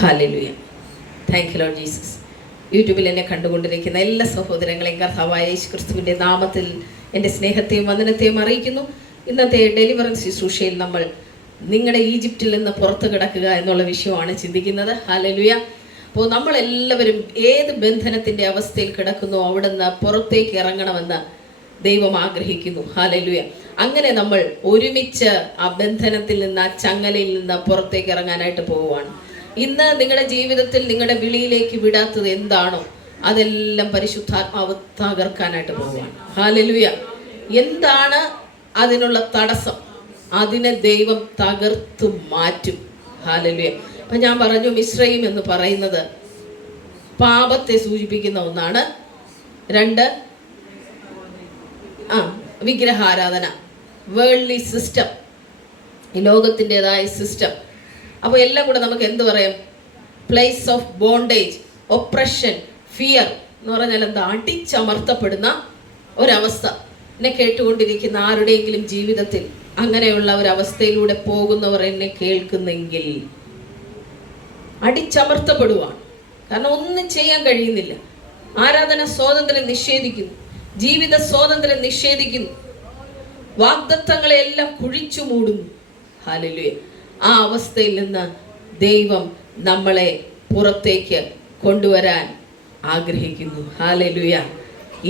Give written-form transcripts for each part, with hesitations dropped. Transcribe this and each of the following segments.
Hallelujah. Thank you Lord Jesus. യൂട്യൂബിൽ എന്നെ കണ്ടുകൊണ്ടിരിക്കുന്ന എല്ലാ സഹോദരങ്ങളെയും കർത്താവായ യേശു ക്രിസ്തുവിൻ്റെ നാമത്തിൽ എൻ്റെ സ്നേഹത്തെയും വന്ദനത്തെയും അറിയിക്കുന്നു. ഇന്നത്തെ ഡെലിവറൻസ് ശുശ്രൂഷയിൽ നമ്മൾ നിങ്ങളുടെ ഈജിപ്തിൽ നിന്ന് പുറത്ത് കിടക്കുക എന്നുള്ള വിഷയമാണ് ചിന്തിക്കുന്നത്. ഹല്ലേലൂയ. അപ്പോൾ നമ്മളെല്ലാവരും ഏത് ബന്ധനത്തിൻ്റെ അവസ്ഥയിൽ കിടക്കുന്നു അവിടെ നിന്ന് പുറത്തേക്ക് ഇറങ്ങണമെന്ന് ദൈവം ആഗ്രഹിക്കുന്നു. ഹല്ലേലൂയ. അങ്ങനെ നമ്മൾ ഒരുമിച്ച് ആ ബന്ധനത്തിൽ നിന്ന്, ആ ചങ്ങലയിൽ നിന്ന് പുറത്തേക്ക് ഇറങ്ങാനായിട്ട് പോവുകയാണ്. ഇന്ന് നിങ്ങളുടെ ജീവിതത്തിൽ നിങ്ങളുടെ വിളിയിലേക്ക് വിടാത്തത് എന്താണോ അതെല്ലാം പരിശുദ്ധാത്മാവ് തകർക്കാനായിട്ട് പോവുകയാണ്. ഹല്ലേലൂയ. എന്താണ് അതിനുള്ള തടസ്സം? അതിനെ ദൈവം തകർത്തു മാറ്റും. ഹല്ലേലൂയ. അപ്പം ഞാൻ പറഞ്ഞു, മിസ്രയീം എന്ന് പറയുന്നത് പാപത്തെ സൂചിപ്പിക്കുന്ന ഒന്നാണ്. 2, വിഗ്രഹാരാധന, വേൾഡ്ലി സിസ്റ്റം, ഈ ലോകത്തിൻ്റെതായ സിസ്റ്റം. അപ്പോൾ എല്ലാം കൂടെ നമുക്ക് എന്ത് പറയാം? Place of bondage, oppression, fear എന്ന് പറഞ്ഞാൽ എന്താ? അടിച്ചമർത്തപ്പെടുന്ന ഒരവസ്ഥ. എന്നെ കേട്ടുകൊണ്ടിരിക്കുന്ന ആരുടെയെങ്കിലും ജീവിതത്തിൽ അങ്ങനെയുള്ള ഒരവസ്ഥയിലൂടെ പോകുന്നവർ എന്നെ കേൾക്കുന്നെങ്കിൽ അടിച്ചമർത്തപ്പെടുവാണ്. കാരണം ഒന്നും ചെയ്യാൻ കഴിയുന്നില്ല. ആരാധന സ്വാതന്ത്ര്യം നിഷേധിക്കുന്നു, ജീവിത സ്വാതന്ത്ര്യം നിഷേധിക്കുന്നു, വാഗ്ദത്തങ്ങളെല്ലാം കുഴിച്ചു മൂടുന്നു. ഹല്ലേലൂയ. ആ അവസ്ഥയിൽ നിന്ന് ദൈവം നമ്മളെ പുറത്തേക്ക് കൊണ്ടുവരാൻ ആഗ്രഹിക്കുന്നു. ഹല്ലേലൂയ.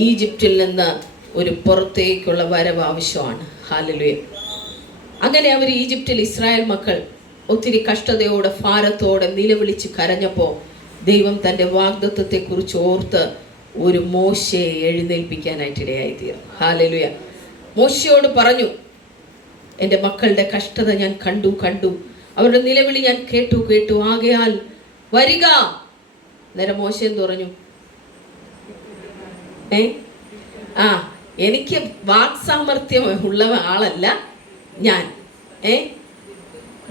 ഈജിപ്തിൽ നിന്ന് ഒരു പുറത്തേക്കുള്ള വരവ് ആവശ്യമാണ്. ഹല്ലേലൂയ. അങ്ങനെ അവർ ഈജിപ്തിൽ, ഇസ്രായേൽ മക്കൾ ഒത്തിരി കഷ്ടതയോടെ, ഭാരത്തോടെ നിലവിളിച്ച് കരഞ്ഞപ്പോൾ ദൈവം തൻ്റെ വാഗ്ദത്തത്തെക്കുറിച്ച് ഓർത്ത് ഒരു മോശയെ എഴുന്നേൽപ്പിക്കാനായിട്ടിടയായിത്തീർന്നു. ഹല്ലേലൂയ. മോശയോട് പറഞ്ഞു, എൻ്റെ മക്കളുടെ കഷ്ടത ഞാൻ കണ്ടു, അവരുടെ നിലവിളി ഞാൻ കേട്ടു, ആകയാൽ വരിക. നേരെ മോശ എന്ത് പറഞ്ഞു? എനിക്ക് വാക്സാമർത്ഥ്യം ഉള്ള ആളല്ല ഞാൻ,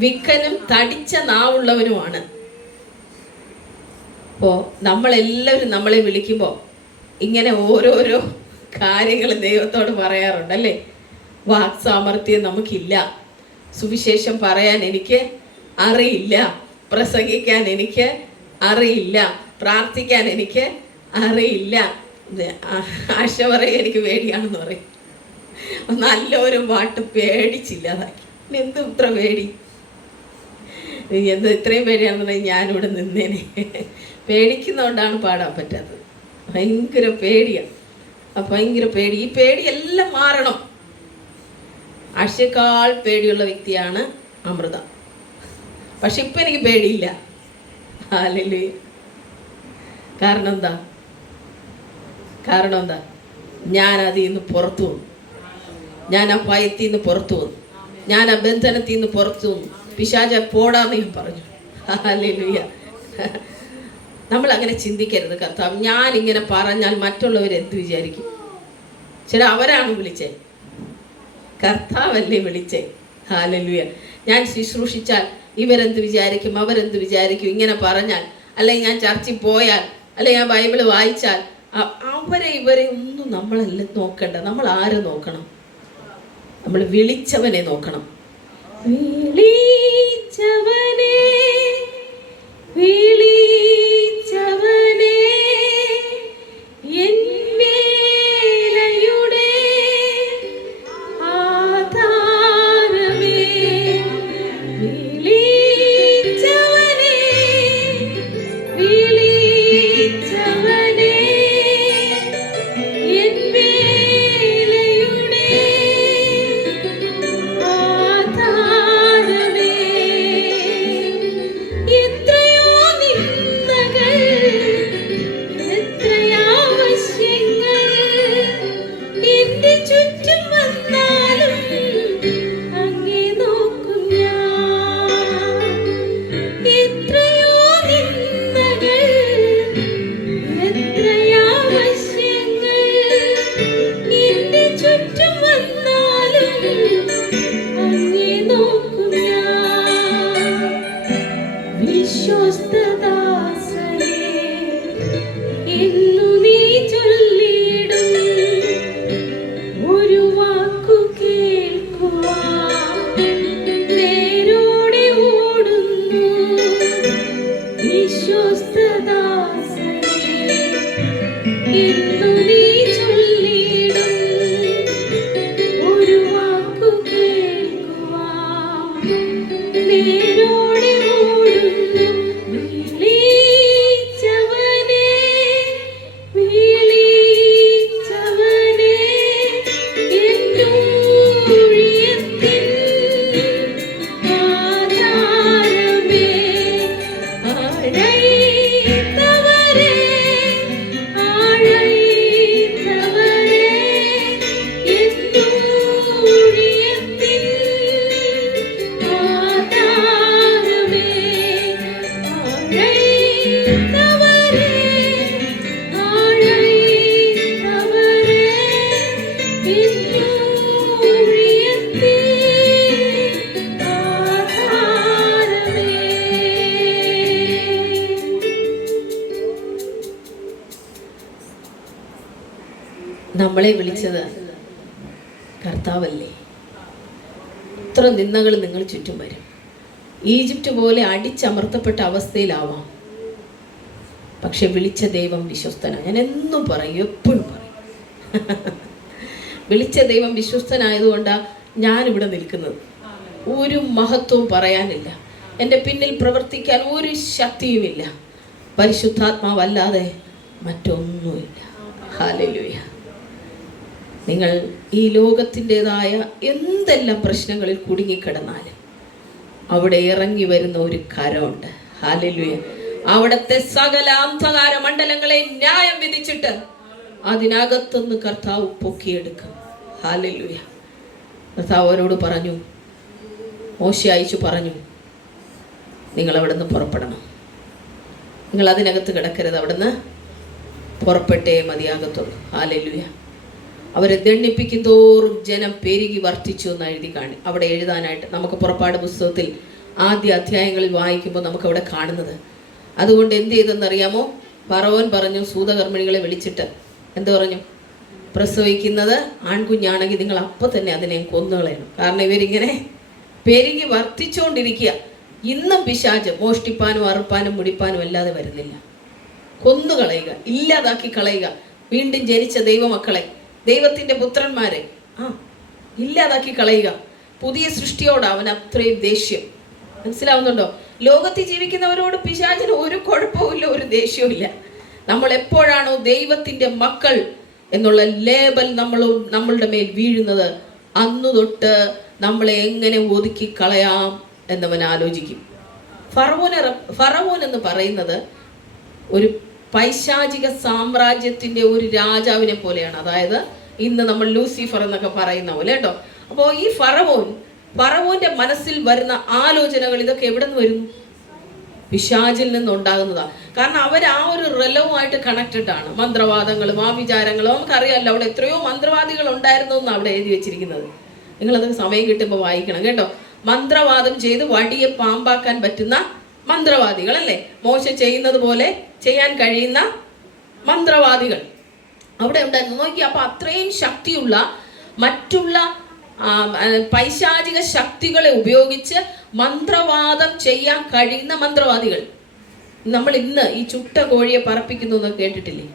വിക്കനും തടിച്ച നാവുള്ളവനുമാണ്. അപ്പോൾ നമ്മളെല്ലാവരും നമ്മളെ വിളിക്കുമ്പോൾ ഇങ്ങനെ ഓരോരോ കാര്യങ്ങൾ ദൈവത്തോട് പറയാറുണ്ടല്ലേ. വാക്സാമർത്ഥ്യം നമുക്കില്ല, സുവിശേഷം പറയാൻ എനിക്ക് അറിയില്ല, പ്രസംഗിക്കാൻ എനിക്ക് അറിയില്ല, പ്രാർത്ഥിക്കാൻ എനിക്ക് അറിയില്ല, ആശ പറയും എനിക്ക് പേടിയാണെന്ന് പറയും. നല്ലൊരു പാട്ട് പേടിച്ചില്ലാതാക്കി. എന്ത് ഇത്ര പേടി? എന്ത് ഇത്രയും പേടിയാണെന്നുണ്ടെങ്കിൽ ഞാനിവിടെ നിന്നേനെ. പേടിക്കുന്നതുകൊണ്ടാണ് പാടാൻ പറ്റാത്തത്. ഭയങ്കര പേടിയാണ്, ഭയങ്കര പേടി. ഈ പേടിയെല്ലാം മാറണം. ആശയേക്കാൾ പേടിയുള്ള വ്യക്തിയാണ് അമൃത. പക്ഷെ ഇപ്പം എനിക്ക് പേടിയില്ല. ഹല്ലേലൂയ. കാരണം എന്താ? ഞാൻ അതിൽ നിന്ന് പുറത്തു വന്നു. ഞാൻ ആ ഭയത്തിൽ നിന്ന് പുറത്തു വന്നു. ഞാൻ ആ ബന്ധനത്തിൽ നിന്ന് പുറത്തു വന്നു. പിശാച പോടാന്ന് ഞാൻ പറഞ്ഞു. ഹല്ലേലൂയ. നമ്മൾ അങ്ങനെ ചിന്തിക്കരുത്. കർത്താവ് ഞാനിങ്ങനെ പറഞ്ഞാൽ മറ്റുള്ളവർ എന്ത് വിചാരിക്കും? ചില അവരാണ് വിളിച്ചേ, കർത്താവല്ലേ വിളിച്ചേ. ഹല്ലേലൂയ. ഞാൻ ശുശ്രൂഷിച്ചാൽ ഇവരെന്ത് വിചാരിക്കും, അവരെന്ത് വിചാരിക്കും, ഇങ്ങനെ പറഞ്ഞാൽ, അല്ലെങ്കിൽ ഞാൻ ചർച്ചിൽ പോയാൽ, അല്ലെങ്കിൽ ഞാൻ ബൈബിള് വായിച്ചാൽ, അവരെ ഇവരെ ഒന്നും നമ്മളല്ല നോക്കണ്ട. നമ്മൾ ആരെ നോക്കണം? നമ്മൾ വിളിച്ചവനെ നോക്കണം. വിളിച്ചവനെ, വിളിച്ചവനെ, നമ്മളെ വിളിച്ചത് കർത്താവല്ലേ. ഇത്ര നിന്ദകൾ നിങ്ങൾ ചുറ്റും വരും. ഈജിപ്റ്റ് പോലെ അടിച്ചമർത്തപ്പെട്ട അവസ്ഥയിലാവാം, പക്ഷെ വിളിച്ച ദൈവം വിശ്വസ്തനാണ്. ഞാൻ എന്നും പറയും, എപ്പോഴും പറയും, വിളിച്ച ദൈവം വിശ്വസ്തനായതുകൊണ്ടാണ് ഞാനിവിടെ നിൽക്കുന്നത്. ഒരു മഹത്വവും പറയാനില്ല, എൻ്റെ പിന്നിൽ പ്രവർത്തിക്കാൻ ഒരു ശക്തിയുമില്ല. പരിശുദ്ധാത്മാവല്ലാതെ മറ്റൊന്നുമില്ല. ഹല്ലേലൂയ. നിങ്ങൾ ഈ ലോകത്തിൻ്റെതായ എന്തെല്ലാം പ്രശ്നങ്ങളിൽ കുടുങ്ങിക്കിടന്നാലും അവിടെ ഇറങ്ങി വരുന്ന ഒരു കരമുണ്ട്. ഹല്ലേലൂയ. അവിടുത്തെ സകല അന്ധകാര മണ്ഡലങ്ങളെ ന്യായം വിധിച്ചിട്ട് അതിനകത്തുനിന്ന് കർത്താവ് പൊക്കിയെടുക്കും. ഹല്ലേലൂയ. കർത്താവ് അവരോട് പറഞ്ഞു, മോശെ അയച്ചു പറഞ്ഞു, നിങ്ങൾ അവിടെ നിന്ന് പുറപ്പെടണം, നിങ്ങൾ അതിനകത്ത് കിടക്കരുത്, അവിടുന്ന് പുറപ്പെട്ടേ മതിയാകത്തുള്ളൂ. ഹല്ലേലൂയ. അവരെ ദണ്ഡിപ്പിക്കും തോറും ജനം പെരുകി വർദ്ധിച്ചു എന്ന് അവിടെ എഴുതാനായിട്ട് നമുക്ക് പുറപ്പാട് പുസ്തകത്തിൽ ആദ്യ അധ്യായങ്ങളിൽ വായിക്കുമ്പോൾ നമുക്കവിടെ കാണുന്നത്. അതുകൊണ്ട് എന്ത് ചെയ്തെന്നറിയാമോ? ഫറവോൻ പറഞ്ഞു, സൂതകർമ്മിണികളെ വിളിച്ചിട്ട് എന്ത് പറഞ്ഞു? പ്രസവിക്കുന്നത് ആൺകുഞ്ഞാണെങ്കിൽ നിങ്ങൾ അപ്പം തന്നെ അതിനെ കൊന്നുകളയണം. കാരണം ഇവരിങ്ങനെ പെരുകി വർദ്ധിച്ചുകൊണ്ടിരിക്കുക. ഇന്നും പിശാച് മോഷ്ടിപ്പാനും അറുപ്പാനും മുടിപ്പാനും അല്ലാതെ വരുന്നില്ല. കൊന്നുകളയുക, ഇല്ലാതാക്കി കളയുക. വീണ്ടും ജനിച്ച ദൈവമക്കളെ, ദൈവത്തിൻ്റെ പുത്രന്മാരെ ഇല്ലാതാക്കി കളയുക. പുതിയ സൃഷ്ടിയോട് അവൻ അത്രയും ദേഷ്യം. മനസ്സിലാവുന്നുണ്ടോ? ലോകത്തിൽ ജീവിക്കുന്നവരോട് പിശാചിന് ഒരു കുഴപ്പമില്ല, ഒരു ദേഷ്യവുമില്ല. നമ്മൾ എപ്പോഴാണോ ദൈവത്തിൻ്റെ മക്കൾ എന്നുള്ള ലേബൽ നമ്മളുടെ മേൽ വീഴുന്നത്, അന്നു തൊട്ട് നമ്മളെ എങ്ങനെ ഒതുക്കി കളയാം എന്നവൻ ആലോചിക്കും. ഫറവോൻ എന്ന് പറയുന്നത് ഒരു പൈശാചിക സാമ്രാജ്യത്തിൻ്റെ ഒരു രാജാവിനെ പോലെയാണ്. അതായത് ഇന്ന് നമ്മൾ ലൂസിഫർ എന്നൊക്കെ പറയുന്ന പോലെ കേട്ടോ. അപ്പോൾ ഈ ഫറവോന്റെ മനസ്സിൽ വരുന്ന ആലോചനകൾ ഇതൊക്കെ എവിടെ നിന്ന് വരുന്നു? പിശാചിൽ നിന്നുണ്ടാകുന്നതാണ്. കാരണം അവർ ആ ഒരു റെലവുമായിട്ട് കണക്റ്റഡ് ആണ്. മന്ത്രവാദങ്ങളും ആ വിചാരങ്ങളും നമുക്കറിയാമല്ലോ. അവിടെ എത്രയോ മന്ത്രവാദികൾ ഉണ്ടായിരുന്നു എന്ന് അവിടെ എഴുതി വെച്ചിരിക്കുന്നത്. നിങ്ങളത് സമയം കിട്ടുമ്പോൾ വായിക്കണം കേട്ടോ. മന്ത്രവാദം ചെയ്ത് വടിയെ പാമ്പാക്കാൻ പറ്റുന്ന മന്ത്രവാദികൾ അല്ലേ? മോശ ചെയ്യുന്നത് പോലെ ചെയ്യാൻ കഴിയുന്ന മന്ത്രവാദികൾ അവിടെ ഉണ്ടായിരുന്നു. നോക്കി, അപ്പൊ അത്രയും ശക്തിയുള്ള മറ്റുള്ള പൈശാചിക ശക്തികളെ ഉപയോഗിച്ച് മന്ത്രവാദം ചെയ്യാൻ കഴിയുന്ന മന്ത്രവാദികൾ. നമ്മൾ ഇന്ന് ഈ ചുട്ട കോഴിയെ പറപ്പിക്കുന്നു എന്ന് കേട്ടിട്ടില്ലേ?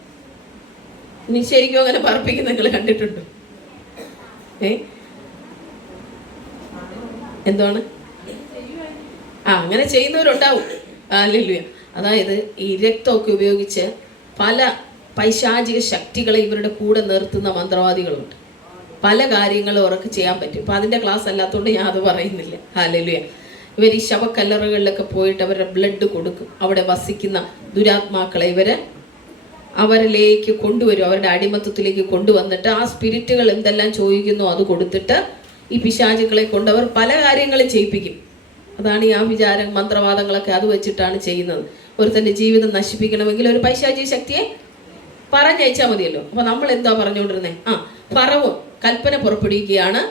ഇനി ശരിക്കും അങ്ങനെ പറപ്പിക്കുന്ന നിങ്ങൾ കണ്ടിട്ടുണ്ടോ? എന്താണ്? അങ്ങനെ ചെയ്യുന്നവരുണ്ടാവും. ഹല്ലേലൂയ. അതായത് ഈ രക്തമൊക്കെ ഉപയോഗിച്ച് പല പൈശാചിക ശക്തികളെ ഇവരുടെ കൂടെ നിർത്തുന്ന മന്ത്രവാദികളുണ്ട്. പല കാര്യങ്ങളും അവർക്ക് ചെയ്യാൻ പറ്റും. ഇപ്പം അതിൻ്റെ ക്ലാസ് അല്ലാത്തതുകൊണ്ട് ഞാൻ അത് പറയുന്നില്ല. ഹല്ലേലൂയ. ഇവർ ഈ ശവക്കല്ലറുകളിലൊക്കെ പോയിട്ട് അവരുടെ ബ്ലഡ് കൊടുക്കും. അവിടെ വസിക്കുന്ന ദുരാത്മാക്കളെ അവരിലേക്ക് കൊണ്ടുവരും, അവരുടെ അടിമത്തത്തിലേക്ക് കൊണ്ടുവന്നിട്ട് ആ സ്പിരിറ്റുകൾ എന്തെല്ലാം ചോദിക്കുന്നോ അത് കൊടുത്തിട്ട് ഈ പിശാചുക്കളെ കൊണ്ടവർ പല കാര്യങ്ങളും ചെയ്യിപ്പിക്കും. അതാണ് ഈ വിചാരം, മന്ത്രവാദങ്ങളൊക്കെ അത് വെച്ചിട്ടാണ് ചെയ്യുന്നത്. ഒരുത്തൻ്റെ ജീവിതം നശിപ്പിക്കണമെങ്കിൽ ഒരു പൈശാചിക ശക്തിയെ പറഞ്ഞയച്ചാൽ മതിയല്ലോ. അപ്പോൾ നമ്മൾ എന്താ പറഞ്ഞുകൊണ്ടിരുന്നത്? ഫറവോൻ കൽപ്പന പുറപ്പെടുവിക്കുകയാണ്,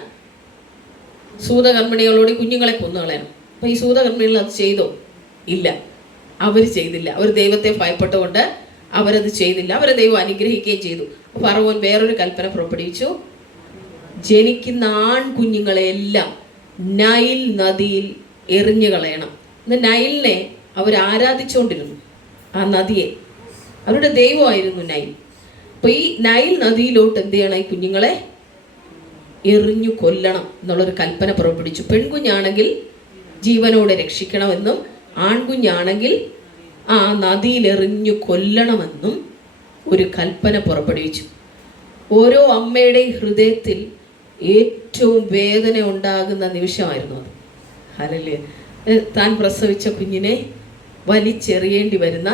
സൂതകർമ്മിണികളോട് കുഞ്ഞുങ്ങളെ കൊന്നുകളയണം. അപ്പോൾ ഈ സൂതകർമ്മിണികൾ അത് ചെയ്തോ? ഇല്ല, അവർ ചെയ്തില്ല. അവർ ദൈവത്തെ ഭയപ്പെട്ടുകൊണ്ട് അവരത് ചെയ്തില്ല. അവരെ ദൈവം അനുഗ്രഹിക്കുകയും ചെയ്തു. ഫറവോൻ വേറൊരു കൽപ്പന പുറപ്പെടുവിച്ചു, ജനിക്കുന്ന ആൺകുഞ്ഞുങ്ങളെല്ലാം നൈൽ നദിയിൽ എറിഞ്ഞു കളയണം. ഇന്ന് നൈലിനെ അവർ ആരാധിച്ചുകൊണ്ടിരുന്നു. ആ നദിയെ. അവരുടെ ദൈവമായിരുന്നു നൈൽ. അപ്പോൾ ഈ നൈൽ നദിയിലോട്ട് എന്ത് ചെയ്യണം? ഈ കുഞ്ഞുങ്ങളെ എറിഞ്ഞു കൊല്ലണം എന്നുള്ളൊരു കൽപ്പന പുറപ്പെടുവിച്ചു. പെൺകുഞ്ഞാണെങ്കിൽ ജീവനോടെ രക്ഷിക്കണമെന്നും ആൺകുഞ്ഞാണെങ്കിൽ ആ നദിയിൽ എറിഞ്ഞു കൊല്ലണമെന്നും ഒരു കൽപ്പന പുറപ്പെടുവിച്ചു. ഓരോ അമ്മയുടെയും ഹൃദയത്തിൽ ഏറ്റവും വേദന ഉണ്ടാകുന്ന നിമിഷമായിരുന്നു അത്. ഹല്ലേലൂയ. താൻ പ്രസവിച്ച കുഞ്ഞിനെ വലിച്ചെറിയേണ്ടി വരുന്ന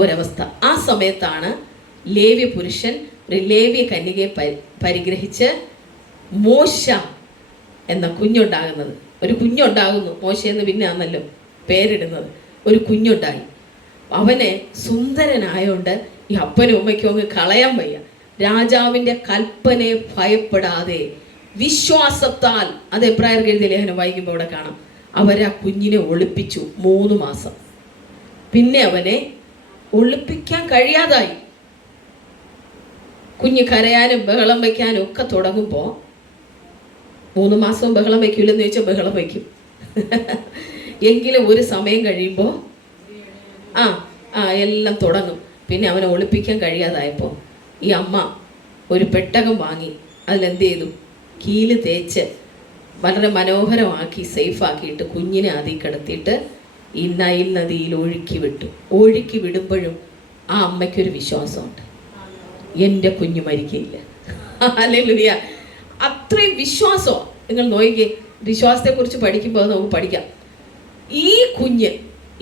ഒരവസ്ഥ. ആ സമയത്താണ് ലേവ്യ പുരുഷൻ ഒരു ലേവ്യ കന്യകയെ പരിഗ്രഹിച്ച് മോശ എന്ന കുഞ്ഞുണ്ടാകുന്നത്. ഒരു കുഞ്ഞുണ്ടാകുന്നു. മോശയെന്ന് പിന്നെ ആണല്ലോ പേരിടുന്നത്. ഒരു കുഞ്ഞുണ്ടായി. അവനെ സുന്ദരനായോണ്ട് ഈ അപ്പനും അമ്മയ്ക്കും അങ്ങ് കളയാൻ വയ്യ. രാജാവിൻ്റെ കൽപ്പനയെ ഭയപ്പെടാതെ വിശ്വാസത്താൽ, അത് എബ്രായർക്ക് എഴുതിയ ലേഖനം വായിക്കുമ്പോൾ അവിടെ കാണാം, അവരാ കുഞ്ഞിനെ ഒളിപ്പിച്ചു 3 മാസം. പിന്നെ അവനെ ഒളിപ്പിക്കാൻ കഴിയാതായി. കുഞ്ഞ് കരയാനും ബഹളം വയ്ക്കാനും ഒക്കെ തുടങ്ങുമ്പോൾ, 3 മാസം ബഹളം വയ്ക്കൂലെന്ന് ചോദിച്ചാൽ ബഹളം വയ്ക്കും. എങ്കിലും ഒരു സമയം കഴിയുമ്പോൾ എല്ലാം തുടങ്ങും. പിന്നെ അവനെ ഒളിപ്പിക്കാൻ കഴിയാതായപ്പോൾ ഈ അമ്മ ഒരു പെട്ടകം വാങ്ങി അതിലെന്ത് ചെയ്തു? കീല് തേച്ച് വളരെ മനോഹരമാക്കി സേഫാക്കിയിട്ട് കുഞ്ഞിനെ അതിൽ കിടത്തിയിട്ട് ഈ നൈൽ നദിയിൽ ഒഴുക്കി വിട്ടു. ഒഴുക്കി വിടുമ്പോഴും ആ അമ്മയ്ക്കൊരു വിശ്വാസമുണ്ട്, എൻ്റെ കുഞ്ഞ് മരിക്കില്ല. ഹല്ലേലൂയ. അത്രയും വിശ്വാസമാണ്. നിങ്ങൾ നോക്കിക്കേ, വിശ്വാസത്തെക്കുറിച്ച് പഠിക്കുമ്പോൾ നമുക്ക് പഠിക്കാം. ഈ കുഞ്ഞ്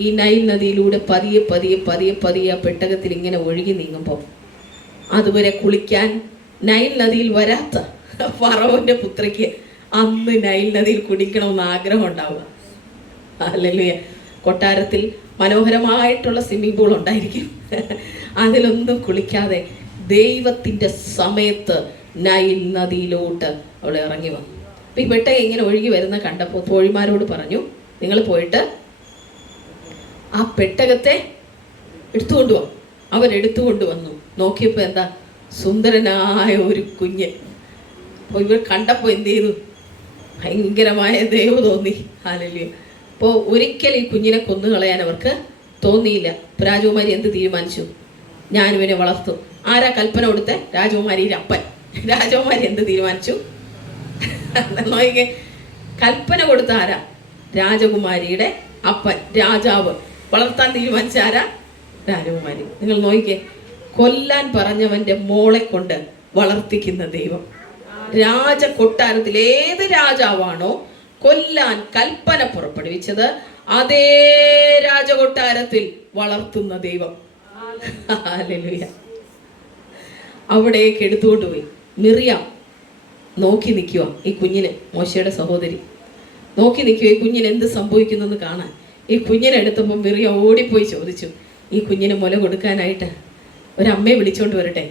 ഈ നൈൽ നദിയിലൂടെ പതിയെ പതിയെ പതിയെ പതിയെ ആ പെട്ടകത്തിൽ ഇങ്ങനെ ഒഴുകി നീങ്ങുമ്പോൾ അതുവരെ കുളിക്കാൻ നൈൽ നദിയിൽ വരാത്ത ഫറവോന്റെ പുത്രിക്ക് അന്ന് നൈൽ നദിയിൽ കുടിക്കണമെന്ന് ആഗ്രഹം ഉണ്ടാവുക. ഹല്ലേലൂയ. കൊട്ടാരത്തിൽ മനോഹരമായിട്ടുള്ള സ്വിമ്മിംഗ് പൂൾ ഉണ്ടായിരിക്കും. അതിലൊന്നും കുളിക്കാതെ ദൈവത്തിൻ്റെ സമയത്ത് നൈൽ നദിയിലോട്ട് അവൾ ഇറങ്ങി വന്നു. അപ്പം ഈ പെട്ടകം ഇങ്ങനെ ഒഴുകി വരുന്ന കണ്ടപ്പോൾ തോഴിമാരോട് പറഞ്ഞു, നിങ്ങൾ പോയിട്ട് ആ പെട്ടകത്തെ എടുത്തുകൊണ്ട് വാ. അവരെടുത്തുകൊണ്ട് വന്നു. നോക്കിയപ്പോൾ എന്താ? സുന്ദരനായ ഒരു കുഞ്ഞ്. അപ്പോൾ ഇവർ കണ്ടപ്പോൾ എന്ത് ചെയ്തു? ഭയങ്കരമായ ദൈവ തോന്നി. ഹല്ലേലൂയ. അപ്പോൾ ഒരിക്കൽ ഈ കുഞ്ഞിനെ കൊന്നുകളയാൻ അവർക്ക് തോന്നിയില്ല. രാജകുമാരി എന്ത് തീരുമാനിച്ചു? ഞാനിവനെ വളർത്തും. ആരാ കൽപ്പന കൊടുത്തേ? രാജകുമാരിയുടെ അപ്പൻ. രാജകുമാരി എന്ത് തീരുമാനിച്ചു? നോക്കിക്കേ, കൽപ്പന കൊടുത്ത ആരാ? രാജകുമാരിയുടെ അപ്പൻ. രാജാവ് വളർത്താൻ തീരുമാനിച്ച ആരാ? രാജകുമാരി. നിങ്ങൾ നോക്കിക്കേ, കൊല്ലാൻ പറഞ്ഞവന്റെ മോളെ കൊണ്ട് വളർത്തിക്കുന്ന ദൈവം. രാജകൊട്ടാരത്തിൽ ഏത് രാജാവാണോ കൊല്ലാൻ കൽപ്പന പുറപ്പെടുവിച്ചത്, അതേ രാജകൊട്ടാരത്തിൽ വളർത്തുന്ന ദൈവം. ഹല്ലേലൂയ. അവിടേക്ക് എടുത്തുകൊണ്ട് പോയി. മിറിയാം നോക്കി നിൽക്കുക. ഈ കുഞ്ഞിന്, മോശയുടെ സഹോദരി നോക്കി നിൽക്കുക, ഈ കുഞ്ഞിന് എന്ത് സംഭവിക്കുന്നെന്ന് കാണാൻ. ഈ കുഞ്ഞിനെ എടുത്തപ്പോൾ മിറിയാം ഓടിപ്പോയി ചോദിച്ചു, ഈ കുഞ്ഞിന് മുല കൊടുക്കാനായിട്ട് ഒരമ്മയെ വിളിച്ചോണ്ട് വരട്ടെ.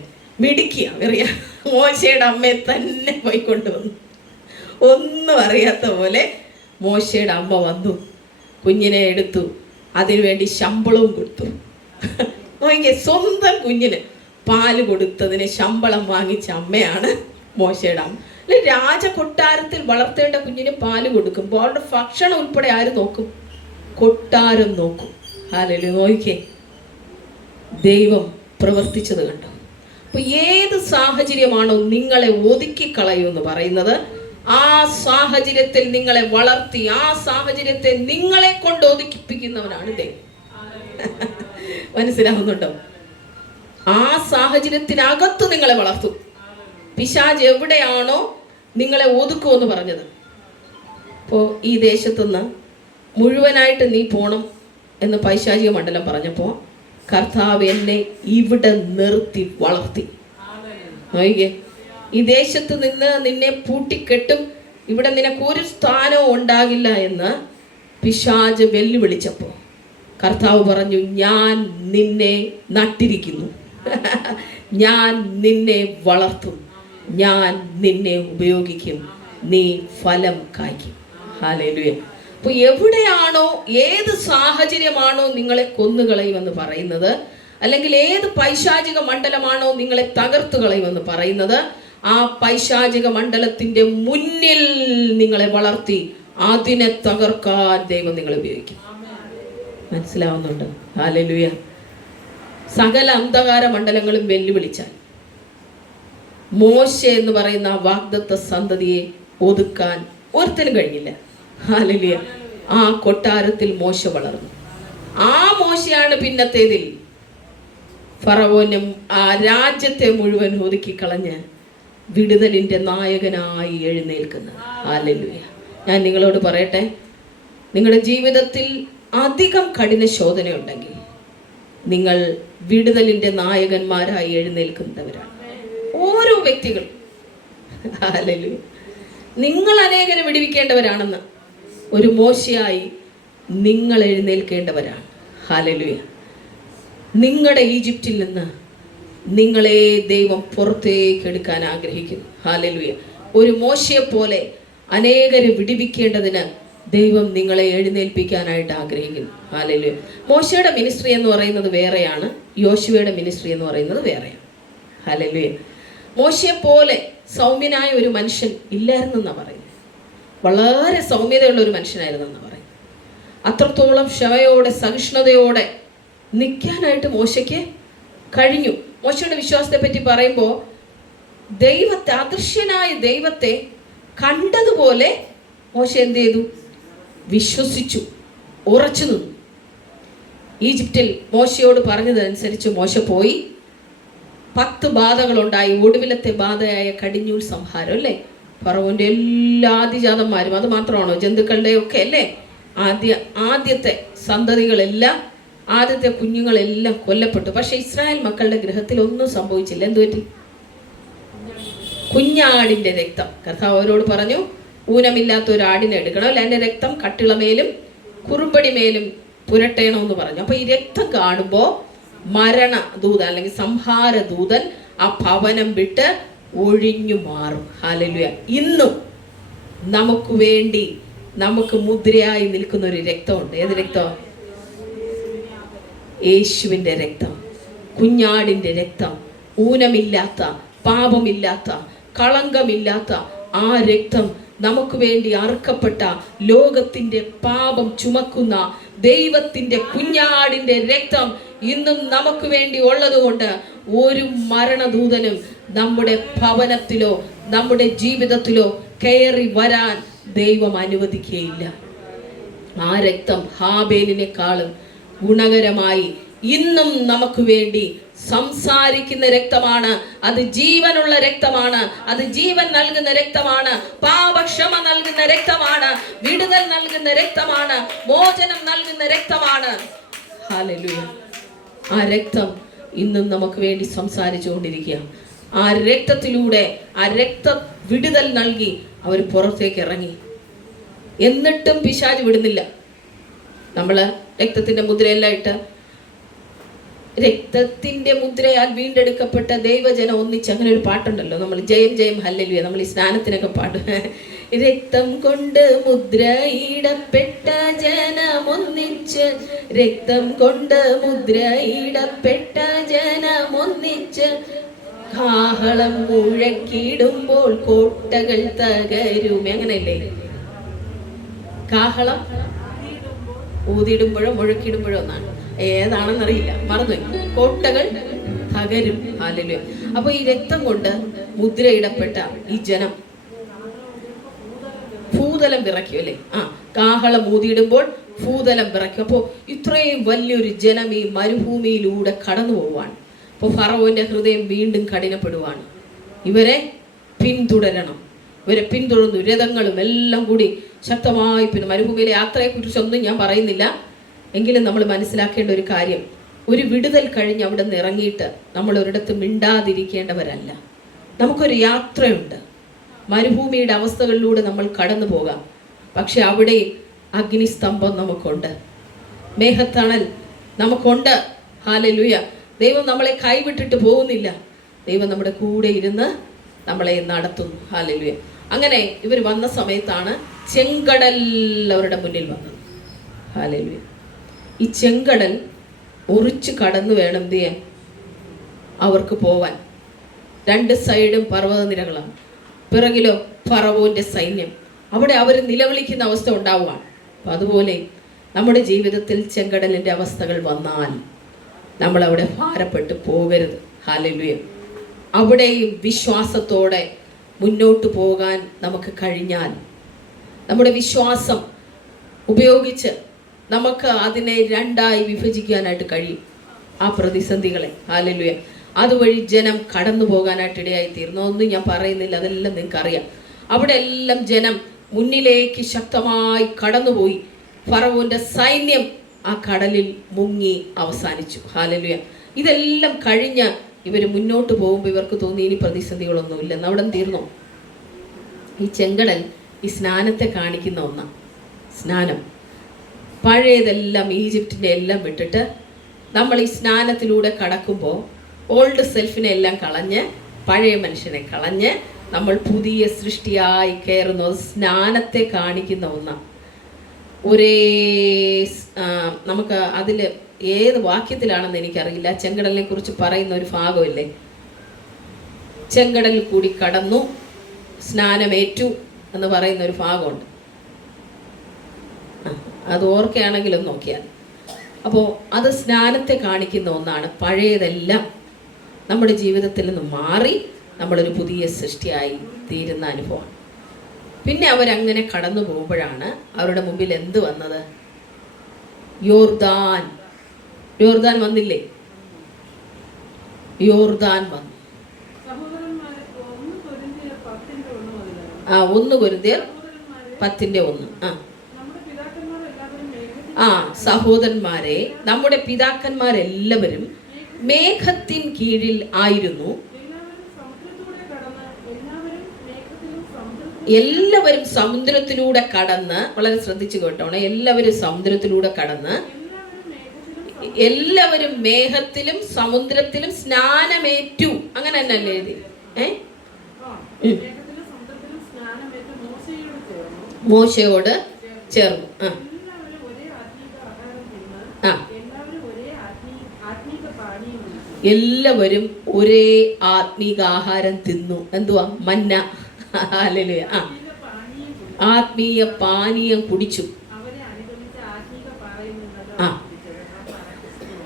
മിടിക്കുക മിറിയാം. മോശയുടെ അമ്മയെ തന്നെ പോയി കൊണ്ടുവന്നു. ഒന്നും അറിയാത്ത പോലെ മോശയുടെ അമ്മ വന്നു, കുഞ്ഞിനെ എടുത്തു, അതിനുവേണ്ടി ശമ്പളവും കൊടുത്തു. നോക്കിയേ, സ്വന്തം കുഞ്ഞിന് പാല് കൊടുത്തതിന് ശമ്പളം വാങ്ങിച്ച അമ്മയാണ് മോശയുടെ അമ്മ. അല്ലെ, രാജകൊട്ടാരത്തിൽ വളർത്തേണ്ട കുഞ്ഞിന് പാല് കൊടുക്കുമ്പോൾ അവരുടെ ഭക്ഷണം ഉൾപ്പെടെ ആര് നോക്കും? കൊട്ടാരം നോക്കും. ഹല്ലേലൂയ. നോക്കിക്കേ, ദൈവം പ്രവർത്തിച്ചത് കണ്ടോ? അപ്പൊ ഏത് സാഹചര്യമാണോ നിങ്ങളെ ഒതുക്കിക്കളയുമെന്ന് പറയുന്നത്, ആ സാഹചര്യത്തിൽ നിങ്ങളെ വളർത്തി ആ സാഹചര്യത്തെ നിങ്ങളെ കൊണ്ട് ഒതുക്കിപ്പിക്കുന്നവനാണ് ദൈവം. മനസ്സിലാവുന്നുണ്ടോ? ആ സാഹചര്യത്തിനകത്ത് നിങ്ങളെ വളർത്തും. പിശാച് എവിടെയാണോ നിങ്ങളെ ഒതുക്കുമെന്ന് പറഞ്ഞത്, ഇപ്പോൾ ഈ ദേശത്തുനിന്ന് മുഴുവനായിട്ട് നീ പോണം എന്ന് പൈശാചിക മണ്ഡലം പറഞ്ഞപ്പോൾ കർത്താവ് എന്നെ ഇവിടെ നിർത്തി വളർത്തി. നോക്കിക്കേ, ഈ ദേശത്ത് നിന്ന് നിന്നെ പൂട്ടിക്കെട്ടും, ഇവിടെ നിനക്കൊരു സ്ഥാനവും ഉണ്ടാകില്ല എന്ന് പിശാച് വെല്ലുവിളിച്ചപ്പോൾ കർത്താവ് പറഞ്ഞു, ഞാൻ നിന്നെ നട്ടിരിക്കുന്നു, ഞാൻ നിന്നെ വളർത്തും, ഞാൻ നിന്നെ ഉപയോഗിക്കും, നീ ഫലം കായ്ക്കും. ഹല്ലേലൂയ. അപ്പോൾ എവിടെയാണോ, ഏത് സാഹചര്യമാണോ നിങ്ങളെ കൊന്നുകളയുമെന്ന് പറയുന്നത്, അല്ലെങ്കിൽ ഏത് പൈശാചിക മണ്ഡലമാണോ നിങ്ങളെ തകർത്തു കളയുമെന്ന് പറയുന്നത്, ആ പൈശാചിക മണ്ഡലത്തിന്റെ മുന്നിൽ നിങ്ങളെ വളർത്തി അതിനെ തകർക്കാൻ ദൈവം നിങ്ങളെ ഉപയോഗിക്കും. മനസ്സിലാവുന്നുണ്ട്? ഹല്ലേലൂയ. സകല അന്ധകാര മണ്ഡലങ്ങളും വെല്ലുവിളിച്ചാൽ മോശ എന്ന് പറയുന്ന ആ വാഗ്ദത്ത സന്തതിയെ ഒതുക്കാൻ ഒരുത്തനും കഴിഞ്ഞില്ല. ഹല്ലേലൂയ. ആ കൊട്ടാരത്തിൽ മോശ വളർന്നു. ആ മോശയാണ് പിന്നത്തേതിൽ ഫറവോനും ആ രാജ്യത്തെ മുഴുവൻ ഒതുക്കി കളഞ്ഞ് വിടുതലിൻ്റെ നായകനായി എഴുന്നേൽക്കുന്നത്. ഹല്ലേലൂയ. ഞാൻ നിങ്ങളോട് പറയട്ടെ, നിങ്ങളുടെ ജീവിതത്തിൽ അധികം കഠിന ശോധനയുണ്ടെങ്കിൽ നിങ്ങൾ വിടുതലിൻ്റെ നായകന്മാരായി എഴുന്നേൽക്കുന്നവരാണ് ഓരോ വ്യക്തികളും. ഹല്ലേലൂയ. നിങ്ങൾ അനേകരെ വിടുവിക്കേണ്ടവരാണെന്ന് ഒരു മോശയായി നിങ്ങൾ എഴുന്നേൽക്കേണ്ടവരാണ്. ഹല്ലേലൂയ. നിങ്ങളുടെ ഈജിപ്തിൽ നിന്ന് നിങ്ങളെ ദൈവം പുറത്തേക്ക് എടുക്കാൻ ആഗ്രഹിക്കുന്നു. ഹല്ലേലൂയ. ഒരു മോശയെ പോലെ അനേകരെ വിടുവിക്കേണ്ടതിന് ദൈവം നിങ്ങളെ എഴുന്നേൽപ്പിക്കാനായിട്ട് ആഗ്രഹിക്കുന്നു. ഹല്ലേലൂയ. മോശയുടെ മിനിസ്ട്രി എന്ന് പറയുന്നത് വേറെയാണ്, യോശുവയുടെ മിനിസ്ട്രി എന്ന് പറയുന്നത് വേറെയാണ്. ഹല്ലേലൂയ. മോശയെ പോലെ സൗമ്യനായ ഒരു മനുഷ്യൻ ഇല്ലായിരുന്നെന്നാണ് പറയുന്നത്. വളരെ സൗമ്യതയുള്ള ഒരു മനുഷ്യനായിരുന്നെന്നാണ് പറയുന്നത്. അത്രത്തോളം ക്ഷമയോടെ സഹിഷ്ണുതയോടെ നിൽക്കാനായിട്ട് മോശയ്ക്ക് കഴിഞ്ഞു. മോശയുടെ വിശ്വാസത്തെ പറ്റി പറയുമ്പോൾ ദൈവത്തെ, അദൃശ്യനായ ദൈവത്തെ കണ്ടതുപോലെ മോശ എന്ത് ചെയ്തു? വിശ്വസിച്ചു, ഉറച്ചു നിന്നു. ഈജിപ്തിൽ മോശയോട് പറഞ്ഞതനുസരിച്ച് മോശ പോയി. 10 ബാധകളുണ്ടായി. ഒടുവിലത്തെ ബാധയായ കടിഞ്ഞൂൽ സംഹാരം അല്ലേ? ഫറവോന്റെ എല്ലാ ആദിജാതന്മാരും, അത് മാത്രമാണോ, ജന്തുക്കളുടെ ഒക്കെ അല്ലേ, ആദ്യത്തെ സന്തതികളെല്ലാം, ആദ്യത്തെ കുഞ്ഞുങ്ങളെല്ലാം കൊല്ലപ്പെട്ടു. പക്ഷെ ഇസ്രായേൽ മക്കളുടെ ഗൃഹത്തിൽ ഒന്നും സംഭവിച്ചില്ല. എന്തുപറ്റി? കുഞ്ഞാടിന്റെ രക്തം. കർത്താവ് അവരോട് പറഞ്ഞു, ഊനമില്ലാത്ത ഒരു ആടിനെ എടുക്കണം, അല്ല അതിന്റെ രക്തം കട്ടിളമേലും കുറുമ്പടിമേലും പുരട്ടണമെന്ന് പറഞ്ഞു. അപ്പൊ ഈ രക്തം കാണുമ്പോൾ മരണദൂതൻ അല്ലെങ്കിൽ സംഹാരദൂതൻ ആ ഭവനം വിട്ട് ഒഴിഞ്ഞു മാറും. ഹല്ലേലൂയ. ഇന്നും നമുക്ക് വേണ്ടി നമുക്ക് മുദ്രയായി നിൽക്കുന്ന ഒരു രക്തമുണ്ട്. ഏത് രക്തം? യേശുവിൻ്റെ രക്തം, കുഞ്ഞാടിൻ്റെ രക്തം. ഊനമില്ലാത്ത, പാപമില്ലാത്ത, കളങ്കമില്ലാത്ത ആ രക്തം, നമുക്ക് വേണ്ടി അറുക്കപ്പെട്ട, ലോകത്തിൻ്റെ പാപം ചുമക്കുന്ന ദൈവത്തിൻ്റെ കുഞ്ഞാടിൻ്റെ രക്തം ഇന്നും നമുക്ക് വേണ്ടി ഉള്ളതുകൊണ്ട് ഒരു മരണദൂതനും നമ്മുടെ ഭവനത്തിലോ നമ്മുടെ ജീവിതത്തിലോ കയറി വരാൻ ദൈവം അനുവദിക്കുകയില്ല. ആ രക്തം ഹാബേലിനേക്കാളും ഗുണകരമായി ഇന്നും നമുക്ക് വേണ്ടി സംസാരിക്കുന്ന രക്തമാണ്. അത് ജീവനുള്ള രക്തമാണ്. അത് ജീവൻ നൽകുന്ന രക്തമാണ്. പാപക്ഷമ നൽകുന്ന രക്തമാണ്. വിടുതൽ നൽകുന്ന രക്തമാണ്. മോചനം നൽകുന്ന രക്തമാണ്. ഹല്ലേലൂയ. ആ രക്തം ഇന്നും നമുക്ക് വേണ്ടി സംസാരിച്ചുകൊണ്ടിരിക്കുക. ആ രക്തത്തിലൂടെ ആ രക്ത വിടുതൽ നൽകി അവർ പുറത്തേക്ക് ഇറങ്ങി. എന്നിട്ടും പിശാച് വിടുന്നില്ല. നമ്മൾ രക്തത്തിന്റെ മുദ്രയെല്ലാം ഇട്ട്, രക്തത്തിന്റെ മുദ്രയാൽ വീണ്ടെടുക്കപ്പെട്ട ദൈവജനം ഒന്നിച്ച്, അങ്ങനെ ഒരു പാട്ടുണ്ടല്ലോ, നമ്മൾ ജയം ജയം ഹല്ലേലൂയ, നമ്മൾ ഈ സ്നാനത്തിനൊക്കെ പാടും. രക്തം കൊണ്ട് മുദ്രയിടപ്പെട്ട ജനമൊന്നിച്ച്, രക്തം കൊണ്ട് മുദ്രയിടപ്പെട്ട ജനമൊന്നിച്ച്, കാഹളം മുഴക്കിടുമ്പോൾ കോട്ടകൾ തകരുമേ. അങ്ങനെയല്ലേ? കാഹളം ഊതിയിടുമ്പോഴോ മുഴക്കിടുമ്പോഴോ ഒന്നാണ്, ഏതാണെന്നറിയില്ല, മറന്നുപോയി. കോട്ടകൾ തകരും. ഹല്ലേലൂയ. അപ്പൊ ഈ രക്തം കൊണ്ട് മുദ്രയിടപ്പെട്ട ഈ ജനം ഭൂതലം വിറയ്ക്കും അല്ലേ? കാഹളം ഊതിയിടുമ്പോൾ ഭൂതലം വിറയ്ക്കും. അപ്പോൾ ഇത്രയും വലിയൊരു ജനം ഈ മരുഭൂമിയിലൂടെ കടന്നു പോവാണ്. അപ്പോൾ ഫറവോന്റെ ഹൃദയം വീണ്ടും കഠിനപ്പെടുവാണ്. ഇവരെ പിന്തുടരണം. ഇവരെ പിന്തുടർന്നു രഥങ്ങളും എല്ലാം കൂടി ശക്തമായി. പിന്നെ മരുഭൂമിയിലെ യാത്രയെക്കുറിച്ചൊന്നും ഞാൻ പറയുന്നില്ല. എങ്കിലും നമ്മൾ മനസ്സിലാക്കേണ്ട ഒരു കാര്യം, ഒരു വിടുതൽ കഴിഞ്ഞ് അവിടെ നിന്ന് ഇറങ്ങിയിട്ട് നമ്മൾ ഒരിടത്ത് മിണ്ടാതിരിക്കേണ്ടവരല്ല. നമുക്കൊരു യാത്രയുണ്ട്. മരുഭൂമിയുടെ അവസ്ഥകളിലൂടെ നമ്മൾ കടന്നു പോകാം. പക്ഷെ അവിടെ അഗ്നിസ്തംഭം നമുക്കുണ്ട്, മേഘത്തണൽ നമുക്കുണ്ട്. ഹല്ലേലൂയ. ദൈവം നമ്മളെ കൈവിട്ടിട്ട് പോകുന്നില്ല. ദൈവം നമ്മുടെ കൂടെ ഇരുന്ന് നമ്മളെ നടത്തുന്നു. ഹല്ലേലൂയ. അങ്ങനെ ഇവർ വന്ന സമയത്താണ് ചെങ്കടൽ അവരുടെ മുന്നിൽ വന്നത്. ഹല്ലേലൂയ. ഈ ചെങ്കടൽ മുറിച്ച് കടന്നു വേണം എന്ത് ചെയ്യാൻ അവർക്ക് പോവാൻ. 2 സൈഡും പർവ്വതനിരകളാണ്, പിറകിലോ ഫറവോന്റെ സൈന്യം. അവിടെ അവർ നിലവിളിക്കുന്ന അവസ്ഥ ഉണ്ടാവുകയാണ്. അപ്പം അതുപോലെ നമ്മുടെ ജീവിതത്തിൽ ചെങ്കടലിൻ്റെ അവസ്ഥകൾ വന്നാൽ നമ്മളവിടെ ഭാരപ്പെട്ടു പോകരുത്. ഹല്ലേലൂയ. അവിടെയും വിശ്വാസത്തോടെ മുന്നോട്ട് പോകാൻ നമുക്ക് കഴിഞ്ഞാൽ, നമ്മുടെ വിശ്വാസം ഉപയോഗിച്ച് നമുക്ക് അതിനെ രണ്ടായി വിഭജിക്കാനായിട്ട് കഴിയും. ആ പ്രതിസന്ധികളെ, ഹല്ലേലൂയ, അതുവഴി ജനം കടന്നു പോകാനായിട്ട് ഇടയായി തീർന്നു. ഒന്നും ഞാൻ പറയുന്നില്ല, അതെല്ലാം നിങ്ങൾക്ക് അറിയാം. അവിടെ എല്ലാം ജനം മുന്നിലേക്ക് ശക്തമായി കടന്നുപോയി. ഫറവോന്റെ സൈന്യം ആ കടലിൽ മുങ്ങി അവസാനിച്ചു. ഹല്ലേലൂയ. ഇതെല്ലാം കഴിഞ്ഞ് ഇവർ മുന്നോട്ട് പോകുമ്പോൾ ഇവർക്ക് തോന്നി ഇനി പ്രതിസന്ധികളൊന്നുമില്ലെന്ന്. അവിടെ തീർന്നു. ഈ ചെങ്കടൽ ഈ സ്നാനത്തെ കാണിക്കുന്ന ഒന്നാണ്. സ്നാനം പഴയതെല്ലാം, ഈജിപ്തിൻ്റെ എല്ലാം വിട്ടിട്ട് നമ്മൾ ഈ സ്നാനത്തിലൂടെ കടക്കുമ്പോൾ ഓൾഡ് സെൽഫിനെ എല്ലാം കളഞ്ഞ്, പഴയ മനുഷ്യനെ കളഞ്ഞ് നമ്മൾ പുതിയ സൃഷ്ടിയായി കയറുന്നത് സ്നാനത്തെ കാണിക്കുന്ന ഒന്നാണ്. ഒരേ നമുക്ക് അതിൽ ഏത് വാക്യത്തിലാണെന്ന് എനിക്കറിയില്ല, ചെങ്കടലിനെ കുറിച്ച് പറയുന്ന ഒരു ഭാഗമില്ലേ, ചെങ്കടലിൽ കൂടി കടന്നു സ്നാനമേറ്റു എന്ന് പറയുന്ന ഒരു ഭാഗമുണ്ട്. അത് ഓർക്കുകയാണെങ്കിലും നോക്കിയാൽ. അപ്പോൾ അത് സ്നാനത്തെ കാണിക്കുന്ന ഒന്നാണ്. പഴയതെല്ലാം നമ്മുടെ ജീവിതത്തിൽ നിന്ന് മാറി നമ്മളൊരു പുതിയ സൃഷ്ടിയായി തീരുന്ന അനുഭവമാണ്. പിന്നെ അവരങ്ങനെ കടന്നു പോകുമ്പോഴാണ് അവരുടെ മുമ്പിൽ എന്ത് വന്നത്? യോർദാൻ. യോർദാൻ വന്നില്ലേ? യോർദാൻ വന്നു. 1 കൊരിന്ത്യർ 10:1. സഹോദരന്മാരെ, നമ്മുടെ പിതാക്കന്മാരെല്ലാവരും മേഘത്തിൻ കീഴിൽ ആയിരുന്നു. എല്ലാവരും സമുദ്രത്തിലൂടെ കടന്ന്, വളരെ ശ്രദ്ധിച്ചു കേട്ടോണേ, എല്ലാവരും സമുദ്രത്തിലൂടെ കടന്ന്, എല്ലാവരും മേഘത്തിലും സമുദ്രത്തിലും സ്നാനമേറ്റു. അങ്ങനെ തന്നെ എഴുതി. മോശയോട് ചേർന്നു. എല്ലാവരും ഒരേ ആത്മീക ആഹാരം തിന്നു. എന്തുവാ? മന്ന. ഹല്ലേലൂയ. ആത്മീയ പാനീയം കുടിച്ചു.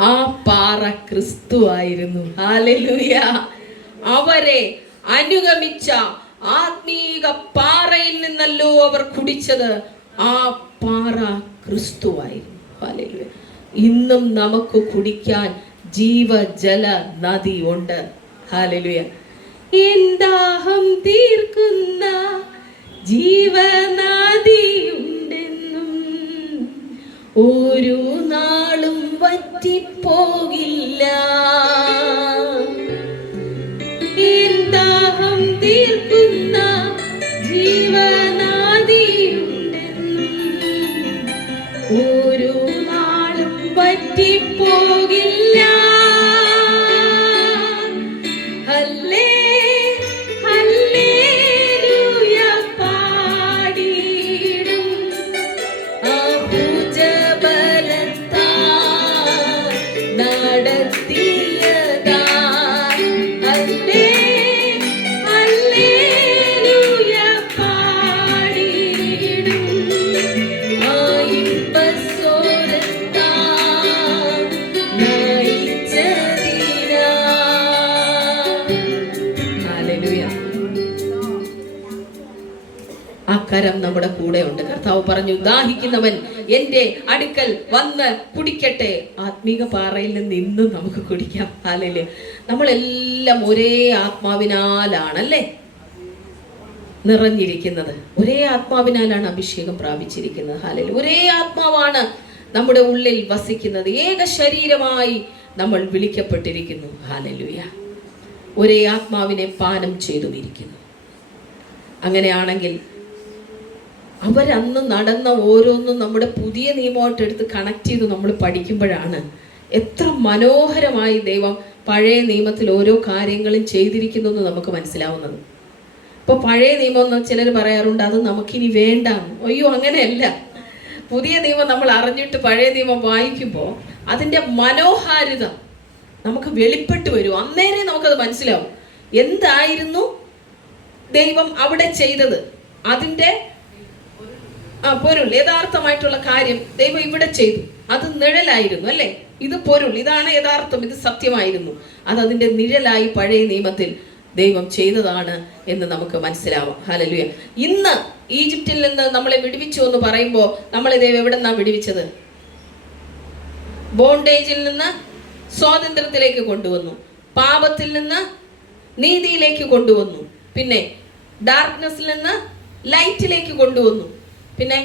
ആ പാറ ക്രിസ്തുവായിരുന്നു. ഹല്ലേലൂയ. അവരെ അനുഗമിച്ച ആത്മീക പാറയിൽ നിന്നല്ലോ അവർ കുടിച്ചത്. ആ പാറ ക്രിസ്തുവായിരുന്നു. ഹല്ലേലൂയ. ഇന്നും നമുക്ക് കുടിക്കാൻ ജീവജല നദി ഉണ്ട്. ഹല്ലേലൂയ. ദാഹം തീർക്കുന്ന ജീവനദിയുണ്ടെന്നും ഒരു നാളും വറ്റിപ്പോകില്ല. ദാഹം തീർക്കുന്ന ജീവനദിയുണ്ടെന്നും ഒരു നാളും വറ്റിപ്പോകില്ല. കരം നമ്മുടെ കൂടെ ഉണ്ട്. കർത്താവ് പറഞ്ഞു, ദാഹിക്കുന്നവൻ എൻ്റെ അടുക്കൽ വന്ന് കുടിക്കട്ടെ. ആത്മീക പാറയിൽ നിന്ന് ഇന്നും നമുക്ക് കുടിക്കാം. ഹല്ലേലൂയ. നമ്മളെല്ലാം ഒരേ ആത്മാവിനാലാണല്ലേ നിറഞ്ഞിരിക്കുന്നത്. ഒരേ ആത്മാവിനാലാണ് അഭിഷേകം പ്രാപിച്ചിരിക്കുന്നത്. ഹല്ലേലൂയ. ഒരേ ആത്മാവാണ് നമ്മുടെ ഉള്ളിൽ വസിക്കുന്നത്. ഏക ശരീരമായി നമ്മൾ വിളിക്കപ്പെട്ടിരിക്കുന്നു. ഹല്ലേലൂയ. ഒരേ ആത്മാവിനെ പാനം ചെയ്തുമിരിക്കുന്നു. അങ്ങനെയാണെങ്കിൽ അവരന്ന് നടന്ന ഓരോന്നും നമ്മുടെ പുതിയ നിയമമായിട്ട് എടുത്ത് കണക്ട് ചെയ്ത് നമ്മൾ പഠിക്കുമ്പോഴാണ് എത്ര മനോഹരമായി ദൈവം പഴയ നിയമത്തിൽ ഓരോ കാര്യങ്ങളും ചെയ്തിരിക്കുന്നു എന്ന് നമുക്ക് മനസ്സിലാവുന്നത്. ഇപ്പോൾ പഴയ നിയമം എന്ന് ചിലർ പറയാറുണ്ട്, അത് നമുക്കിനി വേണ്ട. അയ്യോ, അങ്ങനെയല്ല. പുതിയ നിയമം നമ്മൾ അറിഞ്ഞിട്ട് പഴയ നിയമം വായിക്കുമ്പോൾ അതിൻ്റെ മനോഹാരിത നമുക്ക് വെളിപ്പെട്ട് വരും. അന്നേരം നമുക്കത് മനസ്സിലാവും എന്തായിരുന്നു ദൈവം അവിടെ ചെയ്തത്. അതിൻ്റെ പൊരുൾ, യഥാർത്ഥമായിട്ടുള്ള കാര്യം ദൈവം ഇവിടെ ചെയ്തു. അത് നിഴലായിരുന്നു അല്ലേ? ഇത് പൊരുൾ, ഇതാണ് യഥാർത്ഥം, ഇത് സത്യമായിരുന്നു. അതതിൻ്റെ നിഴലായി പഴയ നിയമത്തിൽ ദൈവം ചെയ്തതാണ് എന്ന് നമുക്ക് മനസ്സിലാവാം. ഹല്ലേലൂയ. ഇന്ന് ഈജിപ്തിൽ നിന്ന് നമ്മളെ വിടുവിച്ചു എന്ന് പറയുമ്പോൾ നമ്മളെ ദൈവം എവിടെ നിന്നാണ് വിടുവിച്ചത്? ബോണ്ടേജിൽ നിന്ന് സ്വാതന്ത്ര്യത്തിലേക്ക് കൊണ്ടുവന്നു, പാപത്തിൽ നിന്ന് നീതിയിലേക്ക് കൊണ്ടുവന്നു, പിന്നെ ഡാർക്ക്നെസ്സിൽ നിന്ന് ലൈറ്റിലേക്ക് കൊണ്ടുവന്നു, പിന്നെ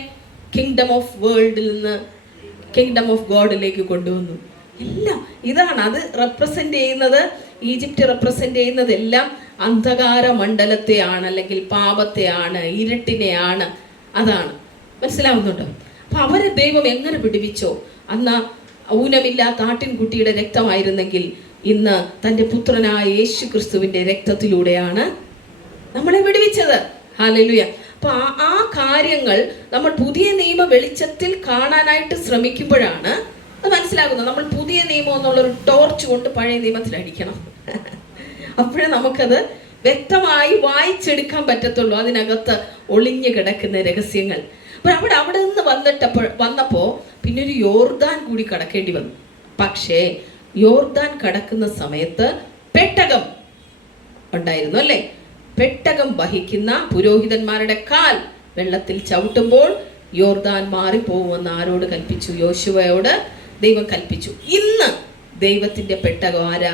കിങ്ഡം ഓഫ് വേൾഡിൽ നിന്ന് കിങ്ഡം ഓഫ് ഗോഡിലേക്ക് കൊണ്ടുവന്നു. എല്ലാം ഇതാണ്. അത് റെപ്രസെന്റ് ചെയ്യുന്നത്, ഈജിപ്റ്റ് റെപ്രസെന്റ് ചെയ്യുന്നത് എല്ലാം അന്ധകാര മണ്ഡലത്തെയാണ്, അല്ലെങ്കിൽ പാപത്തെയാണ്, ഇരുട്ടിനെയാണ്. അതാണ്. മനസ്സിലാവുന്നുണ്ടോ? അപ്പൊ അവരെ ദൈവം എങ്ങനെ വിടുവിച്ചോ? അന്ന് ഊനമില്ലാത്ത ആട്ടിൻകുട്ടിയുടെ രക്തമായിരുന്നെങ്കിൽ ഇന്ന് തൻ്റെ പുത്രനായ യേശു ക്രിസ്തുവിന്റെ രക്തത്തിലൂടെയാണ് നമ്മളെ വിടുവിച്ചത്. ഹല്ലേലൂയ. അപ്പൊ ആ കാര്യങ്ങൾ നമ്മൾ പുതിയ നിയമ വെളിച്ചത്തിൽ കാണാനായിട്ട് ശ്രമിക്കുമ്പോഴാണ് അത് മനസ്സിലാകുന്നത്. നമ്മൾ പുതിയ നിയമം എന്നുള്ളൊരു ടോർച്ച് കൊണ്ട് പഴയ നിയമത്തിൽ അടിക്കണം. അപ്പോഴേ നമുക്കത് വ്യക്തമായി വായിച്ചെടുക്കാൻ പറ്റത്തുള്ളൂ, അതിനകത്ത് ഒളിഞ്ഞു കിടക്കുന്ന രഹസ്യങ്ങൾ. അപ്പോൾ അവിടെ നിന്ന് വന്നപ്പോ പിന്നെ ഒരു യോർദാൻ കൂടി കടക്കേണ്ടി വന്നു. പക്ഷേ യോർദാൻ കടക്കുന്ന സമയത്ത് പെട്ടകം ഉണ്ടായിരുന്നു, അല്ലേ? പെട്ടകം വഹിക്കുന്ന പുരോഹിതന്മാരുടെ കാൽ വെള്ളത്തിൽ ചവിട്ടുമ്പോൾ യോർദാൻ മാറിപ്പോകുമെന്ന് ആരോട് കൽപ്പിച്ചു? യോശുവയോട് ദൈവം കൽപ്പിച്ചു. ഇന്ന് ദൈവത്തിന്റെ പെട്ടകം ആരാ?